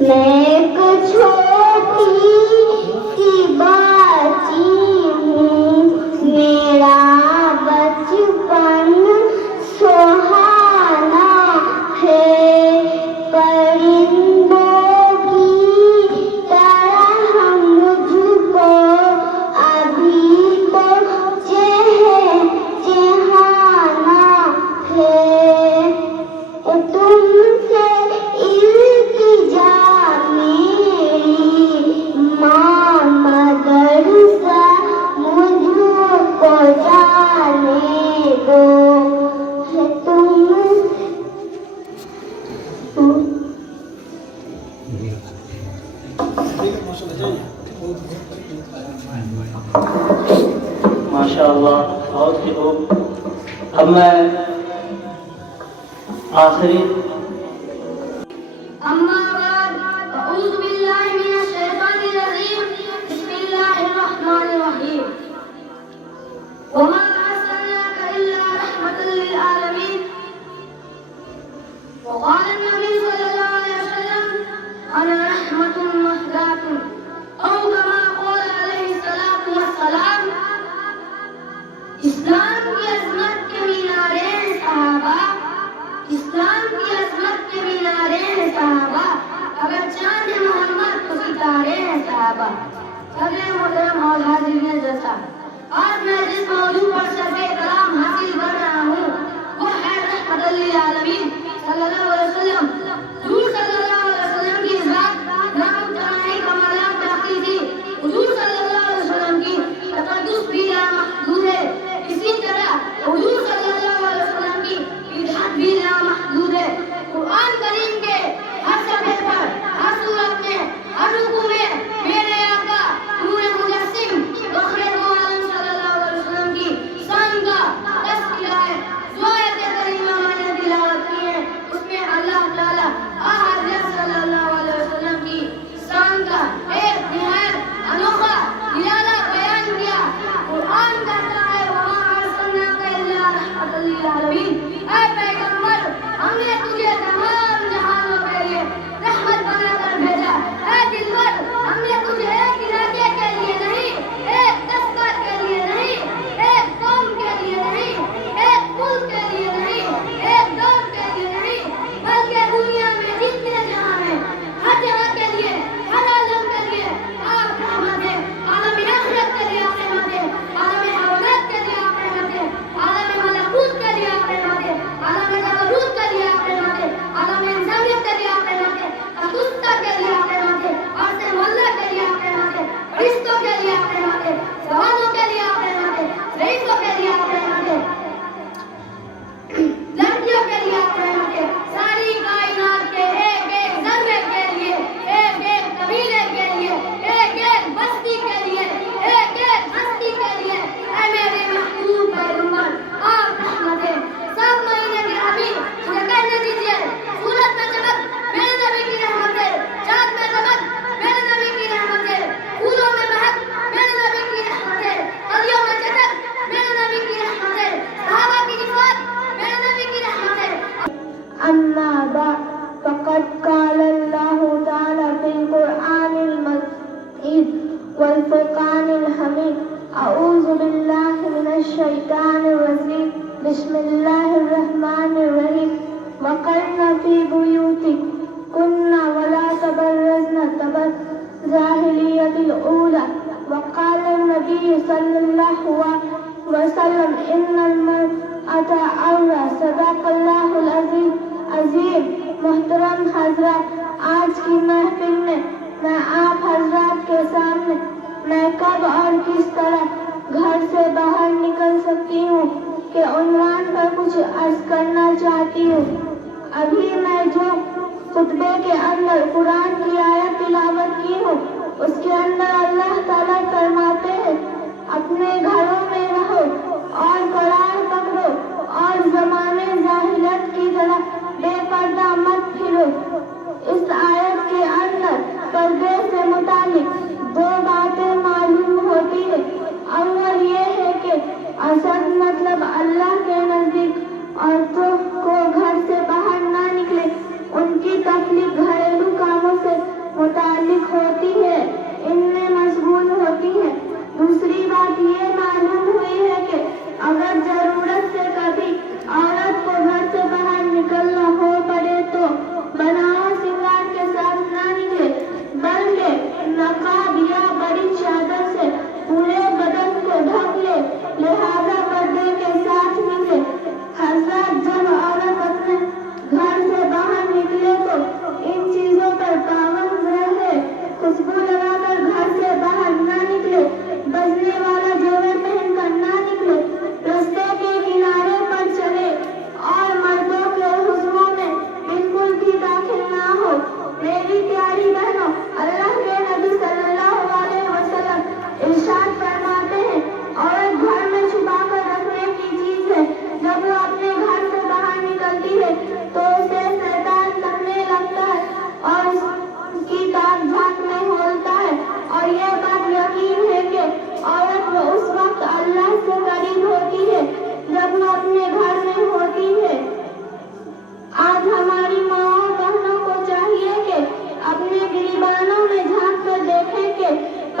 ایک چھوٹی سی باچی ہوں، میرا بچپن سہانا ہے، پرندوں کی طرح مجھ کو ابھی تو چہچہانا ہے، تم سے التجا میری ماں مدرسہ مجھ کو جانے دو، ماشاء اللہ، بہت ہی خوب۔ اب میں آخری أما بعد أعوذ بالله من الشيطان الرجيم بسم الله الرحمن الرحيم وما أرسلناك إلا رحمة للعالمين وقال النبي صلى الله عليه وسلم أنا رحمة مهداة أو كما قال عليه الصلاة والسلام۔ اسلام کی عظمت کے مینارے صحابہ، اسلام کی عظمت کے مینارے صحابہ، اگر چاند محمد تو ستارے ہیں صحابہ۔ صدر محترم اور حاضرین جلسہ، آج میں جس موضوع پر سرف کلام حاصل کر رہا ہوں وہ ہے رحمت للعالمین صلی اللہ علیہ وسلم۔ حضور صلی اللہ علیہ وسلم کی ذات نام جامعی کمالات باقی تھی، حضور صلی اللہ علیہ وسلم کی تقدس بھی لامحدود ہے، اسی طرح حضور صلی اللہ علیہ وسلم کی بدعت بھی لامحدود ہے۔ قرآن کریم کے ہر صفحے پر، ہر سورت میں، ہر رکوع میں میرے آقا نور مجسم فخر دو عالم صلی اللہ علیہ وسلم کی شان کا تذکرہ ہے۔ جو آیت کریمہ میں نے تلاوت کی ہے اس میں اللہ تعالیٰ حضرت صلی اللہ علیہ وسلم کی شان کا ایک نہایت انوکھا نرالا بیان کیا۔ قرآن کہتا ہے وَمَا أَرْسَلْنَاكَ إِلَّا رَحْمَةً لِّلْعَالَمِينَ، اے پیغمبر ہم نے تجھے تمام جہانوں کے لیے رحمت بنا کر بھیجا۔ اے دلبر ہم نے تجھے ایک علاقے کے لیے نہیں، ایک دستور کے لیے نہیں، ایک قوم کے لیے نہیں، ایک ملک کے لیے نہیں، ایک دور کے لیے نہیں، بلکہ دنیا میں جتنے جہاں ہیں ہر جگہ کے لیے، ہر عالم کے لیے آپ رحمت ہے۔ عالم آخرت کے لیے آپ رحمت ہے، عالم اولاد کے لیے آپ رحمت ہے، عالم ملکوت کے لیے آپ رحمت ہے، عالم جبروت کے لیے آپ رحمت ہے، عالم انسانیت کے لیے آپ رحمت ہے، تقدس کے لیے آپ رحمت ہے، عرش مولا کے لیے آپ رحمت ہے، فرشتوں کے لیے آپ رحمت ہے، جوانوں کے لیے آپ رحمت ہے، رئیسوں کے لیے آپ رحمت ہے، لڑکیوں کے لیے آپ رحمت ہے، ساری کائنات کے ایک ایک ذرے کے لیے، ایک ایک قبیلے کے لیے، ایک ایک بستی کے لیے، ایک ایک ہستی کے لیے، اے میرے محبوب پیغمبر آپ رحمت ہے۔ سب مہینے کے ابھی مجھے کہنے دیجیے، سورج میں چمک میرے نبی کی رحمت ہے، چاند میں چمک میرے نبی کی رحمت ہے، پھولوں میں مہک میرے نبی کی رحمت ہے، کلیوں میں چٹک میرے نبی کی رحمت ہے، صحابہ کی رفعت میرے نبی کی رحمت ہے۔ أما بعد فقد قال الله تعالى في القرآن المجيد والفرقان الحميد أعوذ بالله من الشيطان الرجيم بسم الله الرحمن الرحيم وقرن في بيوتكن ولا تبرجن تبرج الجاهلية الأولى وقال النبي صلى الله عليه وسلم إن المرأة عورة صدق الله العظيم۔ عظیم محترم حضرات، آج کی محفل میں آپ حضرات کے سامنے میں کب اور کس طرح گھر سے باہر نکل سکتی ہوں کہ عنوان پر کچھ عرض کرنا چاہتی ہوں۔ ابھی میں جو خطبے کے اندر قرآن کی آیت تلاوت کی ہوں اس کے اندر اللہ تعالیٰ فرماتے ہیں اپنے گھروں میں رہو اور قرار پکڑو اور زمانے جاہلیت کی طرح بے پردہ مت پھرو۔ اس آیت کے اندر پردے سے متعلق دو باتیں معلوم ہوتی ہے۔ اول یہ ہے کہ اصل مطلب اللہ کے نزدیک عورتوں کو گھر سے باہر نہ